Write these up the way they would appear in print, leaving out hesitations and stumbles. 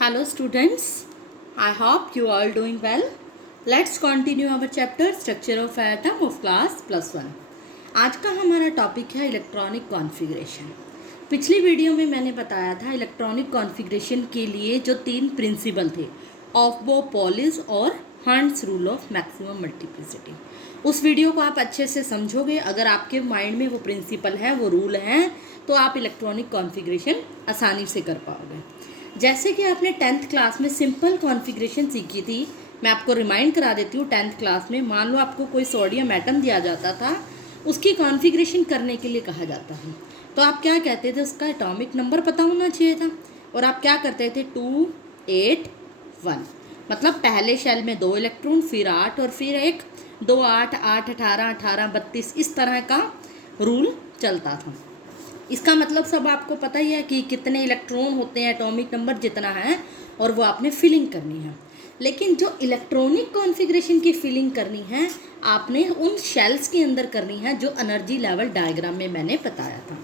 Hello students, I hope you all doing well. Let's continue our chapter Structure of Atom of class +1. आज का हमारा topic है electronic configuration. पिछली video में मैंने बताया था इलेक्ट्रॉनिक कॉन्फ़िगरेशन के लिए जो 3 प्रिंसिपल थे, ऑफबो, पॉलिस और hunts rule of maximum multiplicity. उस वीडियो को आप अच्छे से समझोगे, अगर आपके माइंड में वो प्रिंसिपल है, वो रूल हैं, तो आप इलेक्ट्रॉनिक कॉन्फ़िगरेशन आसानी से कर पाओगे। जैसे कि आपने 10th क्लास में सिंपल कॉन्फ़िगरेशन सीखी थी, मैं आपको रिमाइंड करा देती हूँ। 10th क्लास में मान लो आपको कोई सोडियम एटम दिया जाता था, उसकी कॉन्फ़िगरेशन करने के लिए कहा जाता है, तो आप क्या कहते थे, उसका एटॉमिक नंबर पता होना चाहिए था। और आप क्या करते थे, 2 8 1, मतलब पहले शेल में 2 इलेक्ट्रॉन, फिर 8 और फिर 1, 2 8 8 18 18 32, इस तरह का रूल चलता था। इसका मतलब सब आपको पता ही है कि कितने इलेक्ट्रॉन होते हैं, एटॉमिक नंबर जितना है, और वो आपने फिलिंग करनी है। लेकिन जो इलेक्ट्रॉनिक कॉन्फ़िगरेशन की फिलिंग करनी है, आपने उन शेल्स के अंदर करनी है जो एनर्जी लेवल डायग्राम में मैंने बताया था।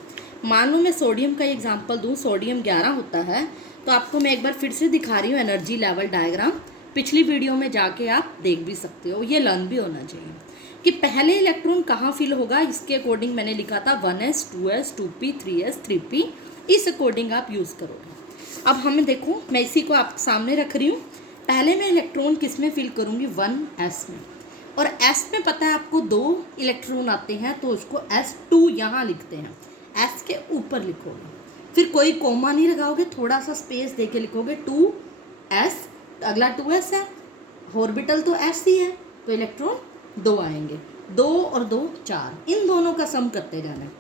मान लो मैं सोडियम का एग्जांपल दूं, सोडियम 11 होता है, तो आपको मैं एक बार फिर से दिखा रही हूँ एनर्जी लेवल डायग्राम। पिछली वीडियो में जाके आप देख भी सकते हो, ये लर्न भी होना चाहिए कि पहले इलेक्ट्रॉन कहाँ फिल होगा। इसके अकॉर्डिंग मैंने लिखा था 1s 2s 2p 3s 3p, इस अकॉर्डिंग आप यूज़ करोगे। अब हमें देखो, मैं इसी को आप सामने रख रही हूँ। पहले मैं इलेक्ट्रॉन किस में फिल करूँगी, 1s में, और s में पता है आपको 2 इलेक्ट्रॉन आते हैं, तो उसको s2 यहाँ लिखते हैं, s के ऊपर लिखोगे, फिर कोई कोमा नहीं लगाओगे, थोड़ा सा स्पेस दे के लिखोगे 2s, अगला 2s है, ऑर्बिटल तो s ही है, तो इलेक्ट्रॉन 2 आएंगे, 2 और 2 4, इन दोनों का सम करते जाना है।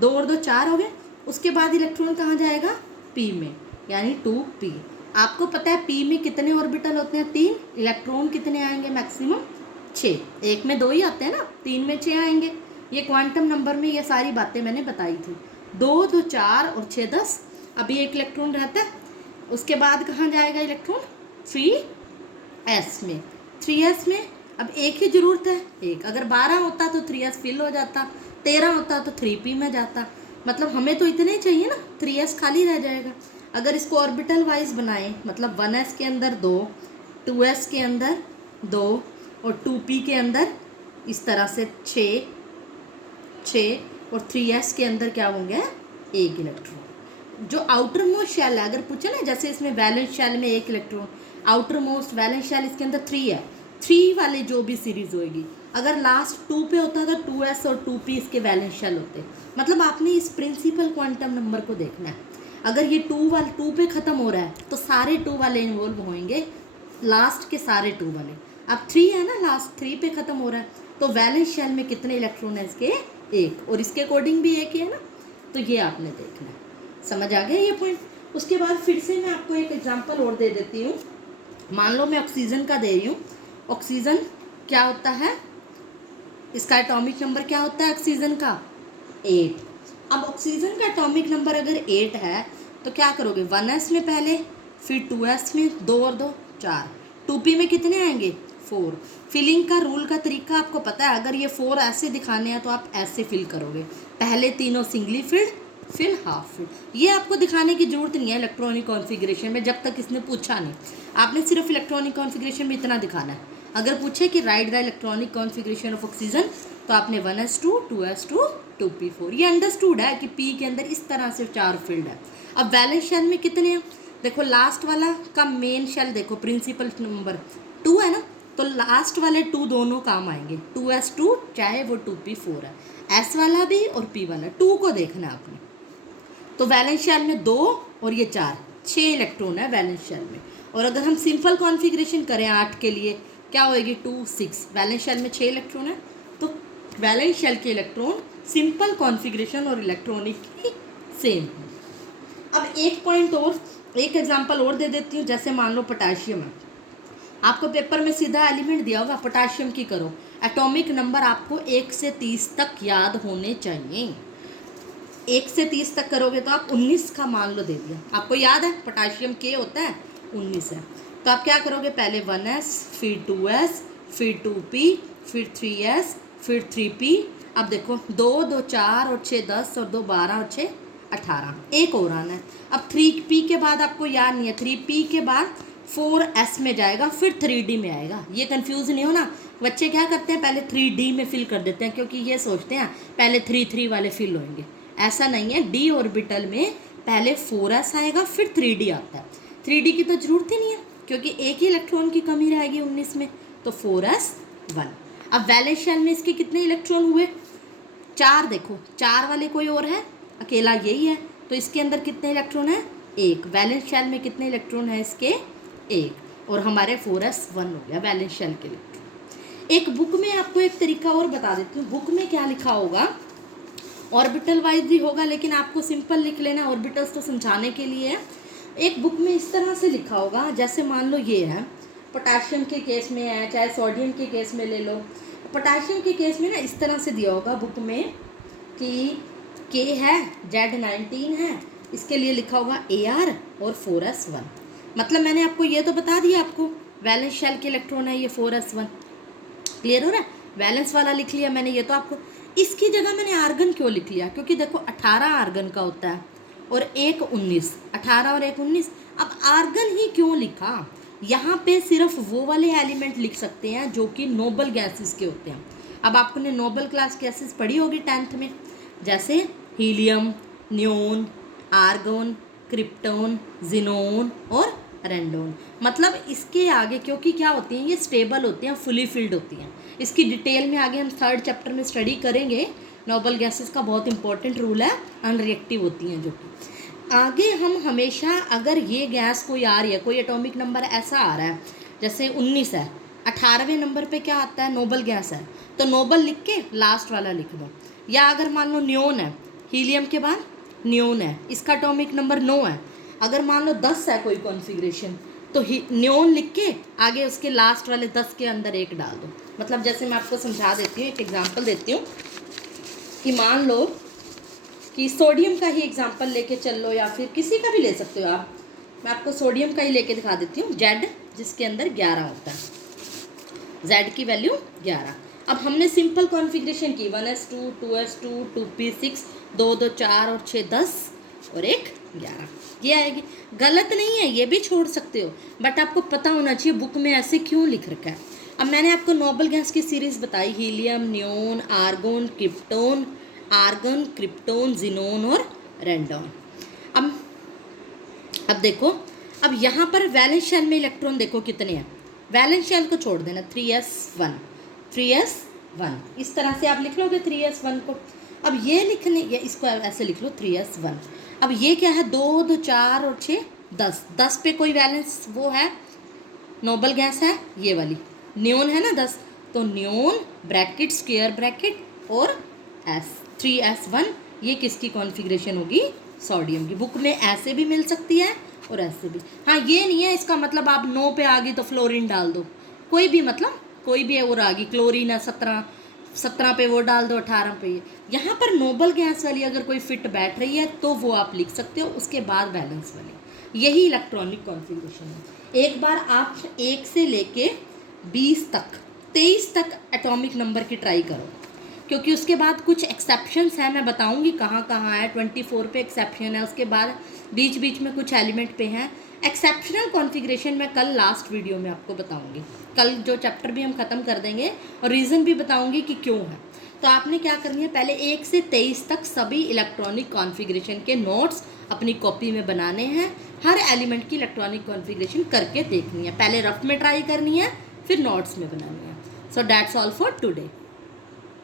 2 और 2 4 हो गए। उसके बाद इलेक्ट्रॉन कहाँ जाएगा, p में, यानी 2p। आपको पता है p में कितने ऑर्बिटल होते हैं, 3, इलेक्ट्रॉन कितने आएंगे मैक्सिमम, 6। एक में 2 ही आते हैं ना, 3 में 6 आएंगे। ये क्वांटम नंबर में ये सारी बातें मैंने बताई थी। 2 2 4 और 6 10, अभी एक इलेक्ट्रॉन रहता है। उसके बाद कहाँ जाएगा इलेक्ट्रॉन, 3s में। 3s में अब एक ही ज़रूरत है, एक, अगर 12 होता तो 3s फिल हो जाता, 13 होता तो 3p में जाता, मतलब हमें तो इतने ही चाहिए ना, 3s खाली रह जाएगा। अगर इसको ऑर्बिटल वाइज बनाएं, मतलब 1s के अंदर 2, 2s के अंदर 2 और 2p के अंदर इस तरह से 6 6 और 3s के अंदर क्या होंगे, एक इलेक्ट्रॉन। जो आउटर मोस्ट शेल है, अगर पूछे ना, जैसे इसमें वैलेंस शेल में एक electron, outermost valence shell इसके अंदर 3 है, 3 वाले जो भी सीरीज होएगी, अगर लास्ट 2 पे होता तो 2s और 2p इसके वैलेंस शेल होते। मतलब आपने इस प्रिंसिपल क्वांटम नंबर को देखना है। अगर ये 2 पे ख़त्म हो रहा है तो सारे 2 वाले इन्वॉल्व होंगे, लास्ट के सारे 2 वाले। अब 3 है ना, लास्ट 3 पे ख़त्म हो रहा है, तो वैलेंस शेल में कितने इलेक्ट्रॉन है इसके, एक, और इसके अकॉर्डिंग भी एक ही है ना, तो ये आपने देखना है। समझ आ गया ये पॉइंट। उसके बाद फिर से मैं आपको एक एग्जांपल और दे देती हूँ। मान लो मैं ऑक्सीजन का दे रही हूँ। ऑक्सीजन क्या होता है, इसका एटॉमिक नंबर क्या होता है ऑक्सीजन का, 8। अब ऑक्सीजन का एटॉमिक नंबर अगर 8 है तो क्या करोगे, 1s में पहले, फिर 2s में 2 और 2 4, 2p में कितने आएंगे, 4। फिलिंग का रूल का तरीका आपको पता है, अगर ये 4 ऐसे दिखाने हैं तो आप ऐसे फिल करोगे, पहले तीनों सिंगली फिल्ड, फिर हाफ फिल्ड। ये आपको दिखाने की जरूरत नहीं है इलेक्ट्रॉनिक कॉन्फ़िगरेशन में, जब तक इसने पूछा नहीं। आपने सिर्फ इलेक्ट्रॉनिक कॉन्फ़िगरेशन में इतना दिखाना है। अगर पूछे कि right the electronic configuration of oxygen, तो आपने 1s2 2s2 2p4, ये अंडरस्टूड है कि p के अंदर इस तरह से 4 फील्ड है। अब वैलेंस शेल में कितने हैं, देखो लास्ट वाला का मेन शेल देखो, प्रिंसिपल नंबर 2 है ना, तो लास्ट वाले 2 दोनों काम आएंगे, 2s2 चाहे वो 2p4 है, s वाला भी और p वाला, 2 को देखना है आपने। तो वैलेंस शेल में 2 और ये 4, 6 इलेक्ट्रॉन है वैलेंस शेल में। और अगर हम सिंपल कॉन्फ़िगरेशन करें 8 के लिए, क्या होएगी, 2 6, वैलेंस शेल में 6 इलेक्ट्रॉन है, तो वैलेंस शेल के इलेक्ट्रॉन सिंपल कॉन्फ़िगरेशन और इलेक्ट्रॉनिक ही सेम है। अब एक पॉइंट और, एक एग्जांपल और दे देती हूँ। जैसे मान लो पोटाशियम है, आपको पेपर में सीधा एलिमेंट दिया होगा, पोटाशियम की करो, एटॉमिक नंबर आपको 1 से 30 तक याद होने चाहिए। 1 से 30 तक करोगे तो आप 19 का मान लो दे दिया, आपको याद है पोटाशियम के होता है 19 है, तो आप क्या करोगे, पहले 1s, फिर 2s, फिर 2p, फिर 3s, फिर 3p। अब देखो 2 2 4 और 6 10 और 2 12 और 6 18, एक और आना है। अब 3p के बाद आपको याद नहीं है, 3p के बाद 4s में जाएगा, फिर 3d में आएगा। ये कंफ्यूज नहीं हो ना। बच्चे क्या करते हैं, पहले 3d में फिल कर देते हैं, क्योंकि ये सोचते हैं पहले 3 वाले फिल होंगे। ऐसा नहीं है, d ऑर्बिटल में पहले 4s आएगा, फिर 3d आता है। 3d की तो ज़रूरत ही नहीं है, क्योंकि एक ही इलेक्ट्रॉन की कमी रहेगी 19 में, तो 4s1। अब वैलेंस शेल में इसके कितने इलेक्ट्रॉन हुए, 4। देखो 4 वाले कोई और है, अकेला यही है, तो इसके अंदर कितने इलेक्ट्रॉन है, 1। वैलेंस शेल में कितने इलेक्ट्रॉन है इसके, 1, और हमारे 4s1 हो गया वैलेंस शेल के इलेक्ट्रॉन। एक बुक में आपको एक तरीका और बता देती हूँ, बुक में क्या लिखा होगा, ऑर्बिटल वाइज भी होगा, लेकिन आपको सिंपल लिख लेना, ऑर्बिटल्स तो समझाने के लिए है। एक बुक में इस तरह से लिखा होगा, जैसे मान लो ये है, पोटाशियम के केस में है, चाहे सोडियम के केस में ले लो। पोटाशियम के केस में ना इस तरह से दिया होगा बुक में कि K है, Z19 है, इसके लिए लिखा होगा Ar और 4s1। मतलब मैंने आपको ये तो बता दिया, आपको वैलेंस शेल के इलेक्ट्रॉन है ये 4s1, क्लियर हो रहा है। वैलेंस वाला लिख लिया मैंने, ये तो आपको। इसकी जगह मैंने आर्गन क्यों लिख लिया, क्योंकि देखो 18 आर्गन का होता है और 1 19, 18 और 1 19। अब आर्गन ही क्यों लिखा, यहाँ पे सिर्फ वो वाले एलिमेंट लिख सकते हैं जो कि नोबल गैसेस के होते हैं। अब आपने नोबल क्लास गैसेस पढ़ी होगी 10th में, जैसे helium, neon, argon, krypton, xenon और रेंडोन। मतलब इसके आगे क्योंकि क्या होती हैं, ये स्टेबल होती हैं, फुली फिल्ड होती हैं। इसकी डिटेल में आगे हम 3rd चैप्टर में स्टडी करेंगे। नोबल गैसेस का बहुत इंपॉर्टेंट रूल है, अनरिएक्टिव होती हैं जो कि। आगे हम हमेशा, अगर ये गैस कोई आ रही है, कोई एटॉमिक नंबर ऐसा आ रहा है जैसे 19 है, 18वें नंबर पे क्या आता है, नोबल गैस है, तो नोबल लिख के लास्ट वाला लिख दो। या अगर मान लो नियोन है, हीलियम के बाद नियोन है, इसका एटॉमिक नंबर 9 है, अगर मान लो 10 है कोई कॉन्फ़िगरेशन, तो नियोन लिख के आगे उसके लास्ट वाले 10 के अंदर 1 डाल दो। मतलब जैसे मैं आपको समझा देती हूँ, एक एग्जांपल देती हूँ कि मान लो कि सोडियम का ही एग्जांपल लेके चल लो, या फिर किसी का भी ले सकते हो आप। मैं आपको सोडियम का ही लेके दिखा देती हूँ, Z, जिसके अंदर 11 होता है, Z की वैल्यू 11। अब हमने सिंपल कॉन्फ़िगरेशन की, 1s2, 2s2, 2p6, 2 2 4 और 6 10 और 1 11, ये आएगी। गलत नहीं है, ये भी छोड़ सकते हो, बट आपको पता होना चाहिए बुक में ऐसे क्यों लिख रखा है। अब मैंने आपको नोबल गैस की सीरीज़ बताई, helium, neon, argon, krypton, argon, krypton, xenon और रेंडोन। अब देखो, अब यहाँ पर वैलेंस शेल में इलेक्ट्रॉन देखो कितने हैं, वैलेंस शेल को छोड़ देना, 3s1, 3s1, इस तरह से आप लिख लोगे 3s1 को। अब ये लिखने, ये इसको ऐसे लिख लो 3s1। अब ये क्या है, 2 2 4 और 6 10, 10 पे कोई वैलेंस वो है, नोबल गैस है ये वाली, नियोन है ना 10, तो नियोन ब्रैकेट स्क्वायर ब्रैकेट और S 3s1, ये किसकी कॉन्फ़िगरेशन होगी, सोडियम की। बुक में ऐसे भी मिल सकती है और ऐसे भी। हाँ, ये नहीं है इसका मतलब आप 9 पे आ गई तो फ्लोरीन डाल दो, कोई भी, मतलब कोई भी और आ गई, क्लोरीन है 17 पे वो डाल दो, 18 पे ये। यहाँ पर नोबल गैस वाली अगर कोई फिट बैठ रही है तो वो आप लिख सकते हो, उसके बाद बैलेंस वाली। यही इलेक्ट्रॉनिक कॉन्फ़िगरेशन है। एक बार आप 1 से लेके 20 तक, 23 तक एटॉमिक नंबर की ट्राई करो, क्योंकि उसके बाद कुछ एक्सेप्शंस हैं, मैं बताऊंगी कहाँ कहाँ है। 24 पे एक्सेप्शन है, उसके बाद बीच बीच में कुछ एलिमेंट पे हैं। एक्सेप्शनल कॉन्फ़िगरेशन मैं कल लास्ट वीडियो में आपको बताऊंगी, कल जो चैप्टर भी हम ख़त्म कर देंगे और रीज़न भी बताऊंगी कि क्यों है। तो आपने क्या करनी है, पहले 1 से 23 तक सभी इलेक्ट्रॉनिक कॉन्फ़िगरेशन के नोट्स अपनी कॉपी में बनाने हैं, हर एलिमेंट की इलेक्ट्रॉनिक कॉन्फ़िगरेशन करके देखनी है, पहले रफ में ट्राई करनी है, फिर नोट्स में बनानी है। So that's all for today.